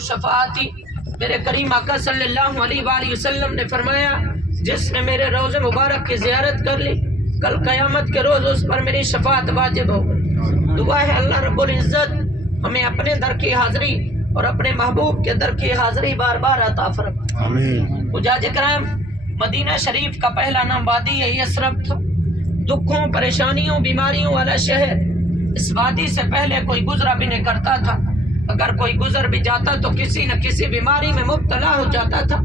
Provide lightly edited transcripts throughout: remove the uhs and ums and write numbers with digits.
شفاعتی، میرے کریم آقا صلی اللہ علیہ وآلہ وسلم نے فرمایا جس نے میرے روز مبارک کی زیارت کر لی کل قیامت کے روز اس پر میری شفاعت واجب ہوگی۔ دعا ہے اللہ رب العزت ہمیں اپنے در کی حاضری اور اپنے محبوب کے در کی حاضری بار بار عطا فرمائے آمین۔ حجاج کرام، مدینہ شریف کا پہلا نام وادی یثرب تھا، دکھوں پریشانیوں بیماریوں والا شہر۔ اس وادی سے پہلے کوئی گزرا بھی نہیں کرتا تھا، اگر کوئی گزر بھی جاتا تو کسی نہ کسی بیماری میں مبتلا ہو جاتا تھا۔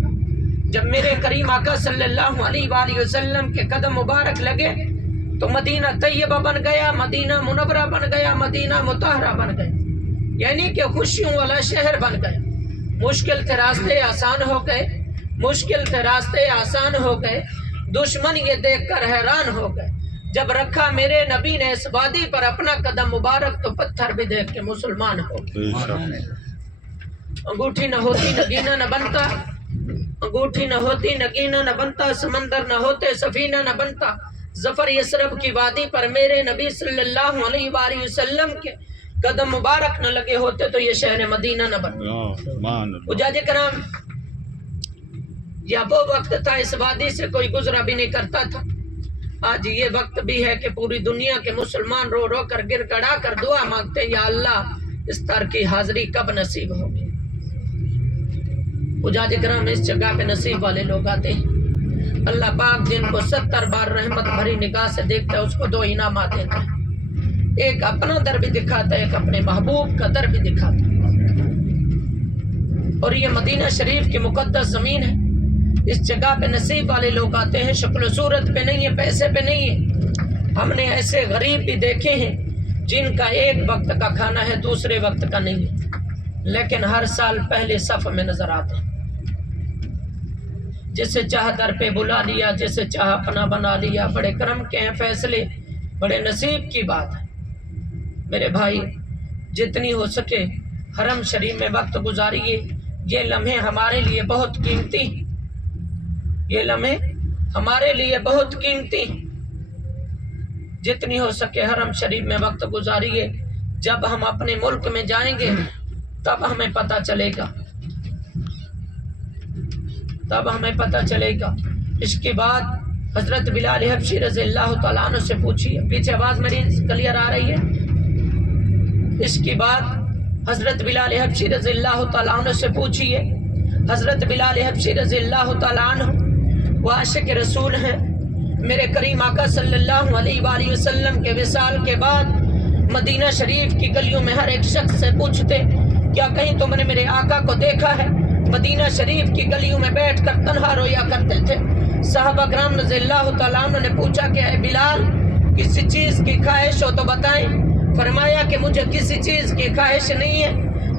جب میرے کریم آقا صلی اللہ علیہ وآلہ وسلم کے قدم مبارک لگے تو مدینہ طیبہ بن گیا، مدینہ منورہ بن گیا، مدینہ مطہرہ بن گیا، یعنی کہ خوشیوں والا شہر بن گیا۔ مشکل تھے راستے آسان ہو گئے، مشکل تھے راستے آسان ہو گئے، دشمن یہ دیکھ کر حیران ہو گئے۔ جب رکھا میرے نبی نے اس وادی پر اپنا قدم مبارک تو پتھر بھی دیکھ کے مسلمان ہو گئے۔ انگوٹھی نہ ہوتی نگینہ نہ بنتا، انگوٹھی نہ ہوتی نگینہ نہ بنتا، سمندر نہ ہوتے سفینہ نہ بنتا، ظفر یثرب کی وادی پر میرے نبی صلی اللہ علیہ وآلہ وسلم کے قدم مبارک نہ لگے ہوتے تو یہ شہر مدینہ نہ بنتا۔ حجاج کرام، یہ وہ وقت تھا اس وادی سے کوئی گزرا بھی نہیں کرتا تھا۔ آج یہ وقت بھی ہے کہ پوری دنیا کے مسلمان رو رو کر گر گڑا کر دعا مانگتے ہیں، یا اللہ اس در کی حاضری کب نصیب ہوگی۔ حجاج کرام، اس جگہ پہ نصیب والے لوگ آتے ہیں، اللہ پاک جن کو 70 بار رحمت بھری نگاہ سے دیکھتا ہے اس کو 2 انعامات دیتا ہے، ایک اپنا در بھی دکھاتا ہے، ایک اپنے محبوب کا در بھی دکھاتا ہے۔ اور یہ مدینہ شریف کی مقدس زمین ہے، اس جگہ پہ نصیب والے لوگ آتے ہیں، شکل و صورت پہ نہیں ہے، پیسے پہ نہیں ہے۔ ہم نے ایسے غریب بھی دیکھے ہیں جن کا ایک وقت کا کھانا ہے دوسرے وقت کا نہیں ہے، لیکن ہر سال پہلے صف میں نظر آتے ہیں۔ جسے چاہ در پہ بلا لیا، جسے چاہ اپنا بنا لیا۔ بڑے کرم کے ہیں فیصلے، بڑے نصیب کی بات ہے۔ میرے بھائی، جتنی ہو سکے حرم شریف میں وقت گزاریے، یہ لمحے ہمارے لیے بہت قیمتی، یہ لمحے ہمارے لیے بہت قیمتی۔ جتنی ہو سکے حرم شریف میں وقت گزاریے، جب ہم اپنے ملک میں جائیں گے تب ہمیں پتہ چلے گا، تب ہمیں پتہ چلے گا۔ اس کے بعد حضرت بلال حبشی رضی اللہ تعالیٰ عنہ سے پوچھیے، پیچھے آواز میری کلیئر آ رہی ہے؟ اس کے بعد حضرت بلال حبشی رضی اللہ تعالیٰ عنہ سے پوچھیے، حضرت بلال حبشی رضی اللہ تعالیٰ عنہ وہ عاشق رسول ہیں۔ میرے کریم آقا صلی اللہ علیہ وآلہ وسلم کے وصال کے بعد مدینہ شریف کی گلیوں میں ہر ایک شخص سے پوچھتے، کیا کہیں تم نے میرے آقا کو دیکھا ہے؟ مدینہ شریف کی گلیوں میں بیٹھ کر تنہا رویا کرتے تھے۔ صحابہ کرام رضی اللہ تعالیٰ عنہ نے پوچھا کہ اے بلال، کسی چیز کی خواہش ہو تو بتائیں۔ فرمایا کہ مجھے کسی چیز کی خواہش نہیں ہے،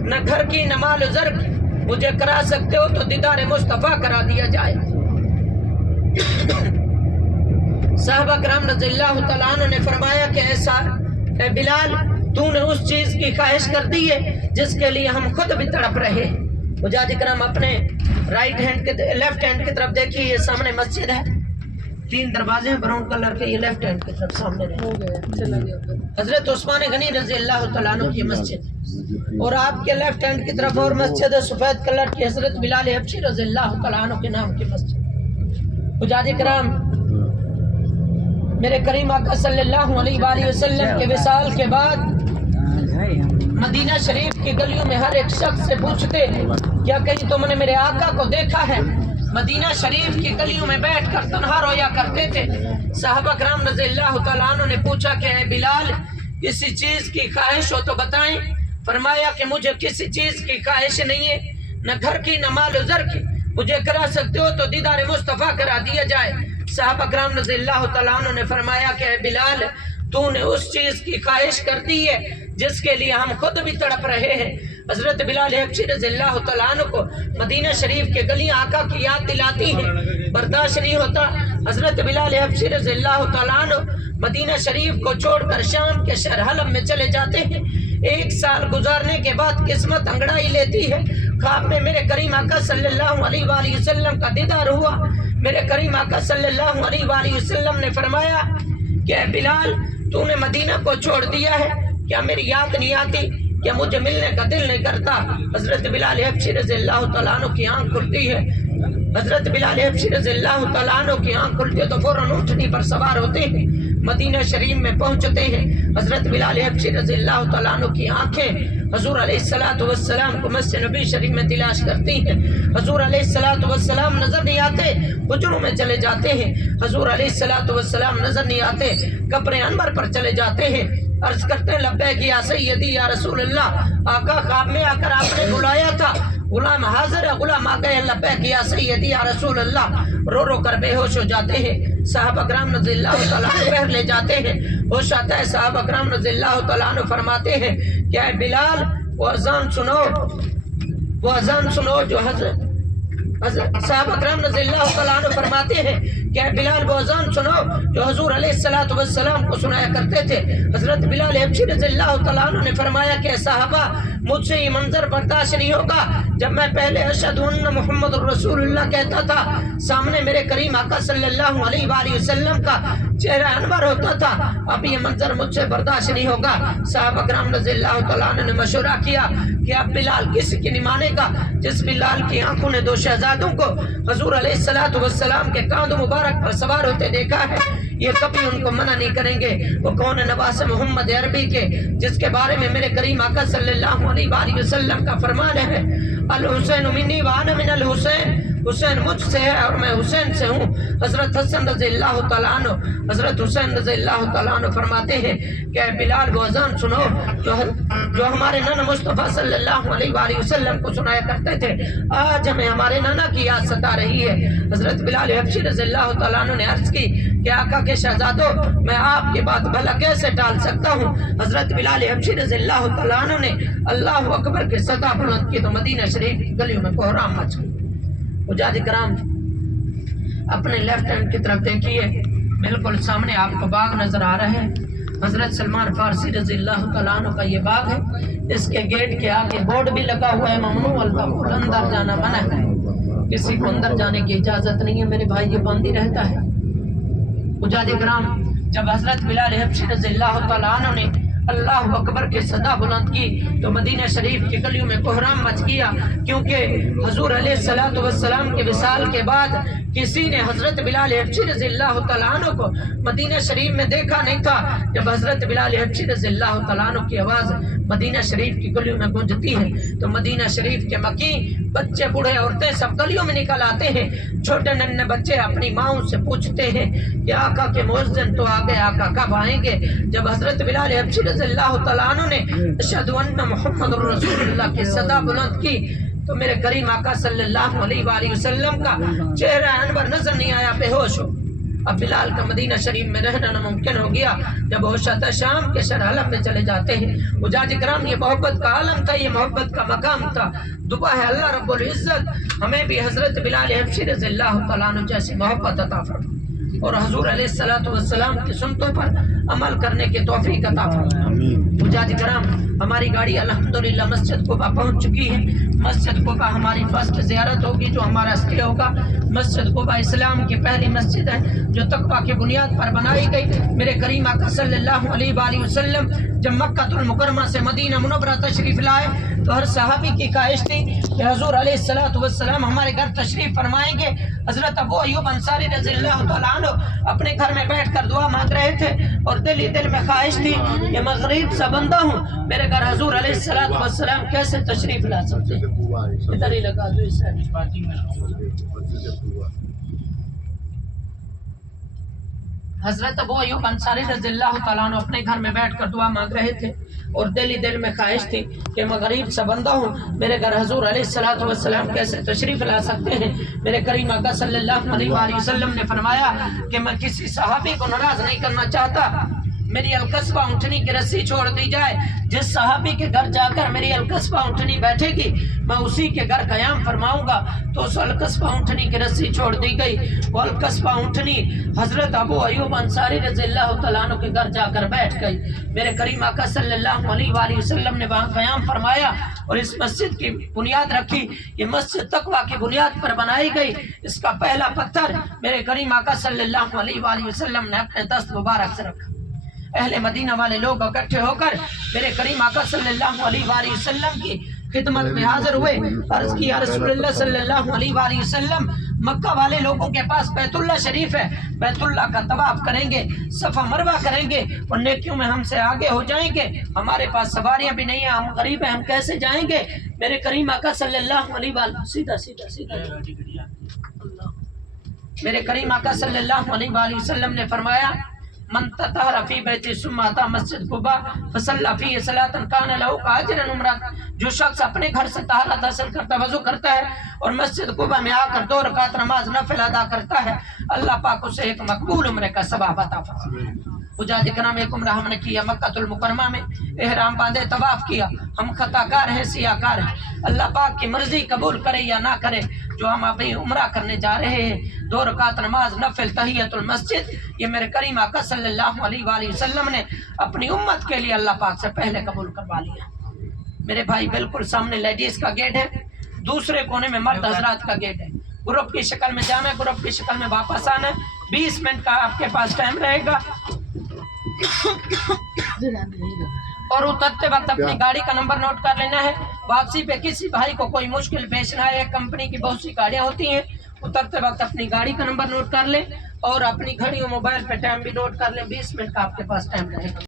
نہ گھر کی نہ مال و زر کی، مجھے کرا سکتے ہو تو دیدار مصطفیٰ کرا دیا جائے۔ صحابہ کرام رضی اللہ تعالیٰ عنہ نے فرمایا کہ ایسا اے بلال، تو نے اس چیز کی خواہش کر دی ہے جس کے لیے ہم خود بھی تڑپ رہے ہیں۔ حجاج کرام، اپنے لیفٹ ہینڈ کی طرف دیکھیے، یہ سامنے مسجد ہے، 3 دروازے ہیں براؤن کلر کے، یہ لیفٹ ہینڈ کی طرف سامنے رہے حضرت عثمان غنی رضی اللہ تعالیٰ عنہ کی مسجد، اور آپ کے لیفٹ ہینڈ کی طرف اور مسجد ہے سفید کلر کی، حضرت بلال حبشی رضی اللہ تعالیٰ عنہ کے نام کی مسجد۔ حجاج کرام، میرے کریم آقا صلی اللہ علیہ وآلہ وسلم کے وصال کے بعد مدینہ شریف کی گلیوں میں ہر ایک شخص سے پوچھتے، کیا کہیں تم نے میرے آقا کو دیکھا ہے؟ مدینہ شریف کی گلیوں میں بیٹھ کر تنہا رویا کرتے تھے۔ صحابہ کرام رضی اللہ تعالیٰ عنہ نے پوچھا کہ اے بلال، کسی چیز کی خواہش ہو تو بتائیں۔ فرمایا کہ مجھے کسی چیز کی خواہش نہیں ہے، نہ گھر کی نہ مال و زر کی، مجھے کرا سکتے ہو تو دیدار مصطفیٰ کرا دیا جائے۔ صحابہ کرام رضی اللہ تعالیٰ عنہ نے فرمایا کہ اے بلال، تو نے اس چیز کی خواہش کر دی ہے جس کے لیے ہم خود بھی تڑپ رہے ہیں۔ حضرت بلال حبشی رضی اللہ تعالیٰ عنہ کو مدینہ شریف کے گلیاں آقا کی یاد دلاتی ہیں، برداشت نہیں ہوتا۔ حضرت بلال حبشی رضی اللہ تعالیٰ عنہ مدینہ شریف کو چھوڑ کر شام کے شہر حلب میں چلے جاتے ہیں۔ 1 سال گزارنے کے بعد قسمت انگڑائی لیتی ہے، خواب میں میرے کریم آقا صلی اللہ علیہ وآلہ وسلم کا دیدار ہوا۔ میرے کریم آقا صلی اللہ علیہ وآلہ وسلم نے فرمایا کہ اے بلال، تو نے مدینہ کو چھوڑ دیا ہے، کیا میری یاد نہیں آتی؟ کہ مجھے ملنے کا دل نہیں کرتا۔ حضرت بلال حبشی رضی اللہ تعالیٰ عنہ کی آنکھ کھلتی ہے، حضرت بلال حبشی رضی اللہ تعالیٰ عنہ کی آنکھ کھلتی ہے تو فوراً اونٹنی پر سوار ہوتے ہیں، مدینہ شریف میں پہنچتے ہیں۔ حضرت بلال حبشی رضی اللہ تعالیٰ عنہ کی آنکھیں حضور علیہ السلام کو مسجد نبی شریف میں تلاش کرتی ہیں۔ حضور علیہ السلام نظر نہیں آتے، حجروں میں چلے جاتے ہیں۔ حضور علیہ السلام نظر نہیں آتے، قبر انور پر چلے جاتے ہیں، عرض کرتے ہیں لبیک یا سیدی یا رسول اللہ، آقا خواب میں آ کر آپ نے بلایا تھا، غلام حاضر ہے، غلام آ گئے، لبیک یا سیدی یا رسول اللہ، رو رو کر بے ہوش ہو جاتے ہیں۔ صحابہ کرام رضی اللہ تعالیٰ عنہ بہر لے جاتے ہیں، ہوش آتا ہے، صحابہ کرام رضی اللہ تعالیٰ عنہ فرماتے ہیں کہ اے بلال وہ اذان سنو جو حضرت صحابہ کرام رضی اللہ تعالیٰ عنہ فرماتے ہیں کہ اے بلال وہ اذان سنو جو حضور علیہ السلام کو سنایا کرتے تھے۔ حضرت بلال حبشی رضی اللہ تعالیٰ عنہ نے فرمایا کہ صحابہ مجھ سے یہ منظر برداشت نہیں ہوگا، جب میں پہلے اشہد ان محمد الرسول اللہ کہتا تھا، سامنے میرے کریم آقا صلی اللہ علیہ وآلہ وسلم کا چہرہ انور ہوتا تھا، اب یہ منظر مجھ سے برداشت نہیں ہوگا۔ صحابہ کرام رضی اللہ تعالیٰ عنہ نے مشورہ کیا کہ اب بلال کسی کی نہیں مانے گا، جس بلال کی آنکھوں نے دو شہزادوں کو حضور علیہ السلام کے کاندھ مبارک پر سوار ہوتے دیکھا ہے، یہ کبھی ان کو منع نہیں کریں گے۔ وہ کون ہے؟ نواس محمد عربی کے، جس کے بارے میں میرے کریم آقا صلی اللہ علیہ وآلہ وسلم کا فرمان ہے، الحسین منی وانا من الحسین، حسین مجھ سے ہے اور میں حسین سے ہوں۔ حضرت حسن رضی اللہ تعالیٰ عنہ، حضرت حسین رضی اللہ تعالیٰ عنہ فرماتے ہیں کہ بلال وہ اذان سنو جو ہمارے نانا مصطفیٰ صلی اللہ علیہ وآلہ وسلم کو سنایا کرتے تھے، آج ہمیں ہمارے نانا کی یاد ستا رہی ہے۔ حضرت بلال حبشی رضی اللہ تعالیٰ عنہ نے عرض کی کہ آقا کے شہزادوں میں آپ کی بات بھلا کیسے ٹال سکتا ہوں۔ حضرت بلال حبشی رضی اللہ تعالیٰ عنہ نے اللہ اکبر کے صدا بلند کی تو مدینہ شریف کی گلیوں میں کوہرام مچ گئی۔ حجاج کرام اپنے لیفٹ ہینڈ کی طرف دیکھیے، بالکل سامنے آپ کو باغ نظر آ رہا ہے، حضرت سلمان فارسی رضی اللہ تعالیٰ عنہ کا یہ باغ ہے۔ اس کے گیٹ کے آگے بورڈ بھی لگا ہوا ہے، ممنوع الدخول، اندر جانا منع ہے، کسی کو اندر جانے کی اجازت نہیں ہے۔ میرے بھائی یہ بند ہی رہتا ہے۔ حجاج کرام جب حضرت بلال حبشی رضی اللہ تعالیٰ عنہ نے اللہ اکبر کے صدا بلند کی تو مدینہ شریف کی گلیوں میں کوہرام مچ گیا، کیونکہ حضور علیہ السلام کے وصال کے بعد کسی نے حضرت بلال حبشی رضی اللہ تعالیٰ عنہ کو مدینہ شریف میں دیکھا نہیں تھا۔ جب حضرت بلال حبشی رضی اللہ تعالیٰ عنہ کی آواز مدینہ شریف کی گلیوں میں گونجتی ہے تو مدینہ شریف کے مکین، بچے، بوڑھے، عورتیں سب گلیوں میں نکل آتے ہیں۔ چھوٹے ننھے بچے اپنی ماؤں سے پوچھتے ہیں کہ آقا کے مؤذن تو آ گئے، آقا کب آئیں گے؟ جب حضرت بلال حبشی رضی اللہ تعالیٰ عنہ نے اشہد ان محمد الرسول اللہ کی صدا بلند کی تو میرے کریم آقا صلی اللہ علیہ وآلہ وسلم کا چہرہ انور نظر نہیں آیا، بے ہوش ہو۔ اب بلال کا مدینہ شریف میں رہنا ناممکن ہو گیا۔ جب ہوش آتا شام کے شہر حلب میں چلے جاتے ہیں۔ حجاج کرام یہ محبت کا عالم تھا، یہ محبت کا مقام تھا۔ دعا ہے اللہ رب العزت ہمیں بھی حضرت بلال حبشی رضی اللہ تعالیٰ عنہ جیسی محبت عطا فرمائے اور حضور علیہ السلام کی سنتوں پر عمل کرنے کی توفیق عطا فرمائے۔ حجاج کرام ہماری گاڑی الحمدللہ مسجد قباء پہنچ چکی ہے۔ مسجد قباء ہماری فرسٹ زیارت ہوگی جو ہمارا اسٹے ہوگا۔ مسجد قباء اسلام کی پہلی مسجد ہے جو تقویٰ کی بنیاد پر بنائی گئی۔ میرے کریم آقا صلی اللہ علیہ وآلہ وسلم جب مکہ المکرمہ سے مدینہ منورہ تشریف لائے تو ہر صحابی کی خواہش تھی کہ حضور علیہ السلام ہمارے گھر تشریف فرمائیں گے۔ حضرت ابو ایوب انصاری رضی اللہ تعالیٰ عنہ اپنے گھر میں بیٹھ کر دعا مانگ رہے تھے اور دل ہی دل میں خواہش تھی کہ مغرب سے بندہ ہوں، میرے گھر حضور علیہ السلام کیسے تشریف لا سکتے ہیں۔ ادھر ہی لگا دو اس حضرت ابو ایوب انصاری رضی اللہ تعالیٰ عنہ اپنے گھر میں بیٹھ کر دعا مانگ رہے تھے اور دل ہی دل میں خواہش تھی کہ مغرب سے بندہ ہوں، میرے گھر حضور علیہ السلام کیسے تشریف لا سکتے ہیں۔ میرے کریم آقا صلی اللہ علیہ وآلہ وسلم نے فرمایا کہ میں کسی صحابی کو ناراض نہیں کرنا چاہتا، میری القصبہ اونٹنی کی رسی چھوڑ دی جائے، جس صحابی کے گھر جا کر میری القصبہ اونٹنی بیٹھے گی میں اسی کے گھر قیام فرماؤں گا۔ تو اس القصبہ اونٹنی کی رسی چھوڑ دی گئی۔ وہ القصبہ اونٹنی حضرت ابو ایوب انصاری رضی اللہ تعالیٰ عنہ کے گھر جا کر بیٹھ گئی۔ میرے کریم آقا صلی اللہ علیہ وآلہ وسلم نے وہاں قیام فرمایا اور اس مسجد کی بنیاد رکھی۔ یہ مسجد تقویٰ کی بنیاد پر بنائی گئی۔ اس کا پہلا پتھر میرے کریم آقا صلی اللہ علیہ وآلہ وسلم نے اپنے دست مبارک سے رکھا۔ اہل مدینہ والے لوگ اکٹھے ہو کر میرے کریم آقا صلی اللہ علیہ وآلہ وسلم کی خدمت میں حاضر ہوئے. عرض کیا رسول اللہ صلی اللہ علیہ وآلہ وسلم مکہ والے لوگوں کے پاس بیت اللہ شریف ہے, بیت اللہ کا طواف کریں گے, صفا مروہ کریں گے اور نیکیوں میں ہم سے آگے ہو جائیں گے. ہمارے پاس سواریاں بھی نہیں ہیں, ہم غریب ہیں, ہم کیسے جائیں گے؟ میرے کریم آقا صلی اللہ علیہ وآلہ میرے کریم آقا صلی اللہ علیہ وآلہ وسلم نے فرمایا من تطہر فی بیتی ثم اتی مسجد قباء فصلی فیہ صلاۃ کان لہ کاجر عمرہ. جو شخص اپنے گھر سے طہارت حاصل کرتا, وضو کرتا ہے اور مسجد قباء میں آ کر 2 رکعت نماز نفل ادا کرتا ہے, اللہ پاک اسے ایک مقبول عمرے کا ثواب عطا فرمائے. حجاج کرام ایک عمرہ ہم نے کیا مکہ المکرمہ میں, احرام باندھے طواف کیا. ہم خطا کار ہیں, سیاہ کار ہیں, اللہ پاک کی مرضی قبول کرے یا نہ کرے. جو ہم ابھی عمرہ کرنے جا رہے ہیں 2 رکعت نماز نفل تحیت المسجد, یہ میرے کریم آقا صلی اللہ علیہ وآلہ وسلم نے اپنی امت کے لیے اللہ پاک سے پہلے قبول کروا لیا. میرے بھائی بالکل سامنے لیڈیز کا گیٹ ہے, دوسرے کونے میں مرد حضرات کا گیٹ ہے. گروپ کی شکل میں جانا ہے, گروپ کی شکل میں واپس آنا ہے. 20 منٹ کا آپ کے پاس ٹائم رہے گا اور اترتے وقت اپنی گاڑی کا نمبر نوٹ کر لینا ہے. واپسی پہ کسی بھائی کو کوئی مشکل پیش نہ آئے, کمپنی کی بہت سی گاڑیاں ہوتی ہیں, اترتے وقت اپنی گاڑی کا نمبر نوٹ کر لیں اور اپنی گھڑی اور موبائل پہ ٹائم بھی نوٹ کر لیں. 20 منٹ کا آپ کے پاس ٹائم رہے گا.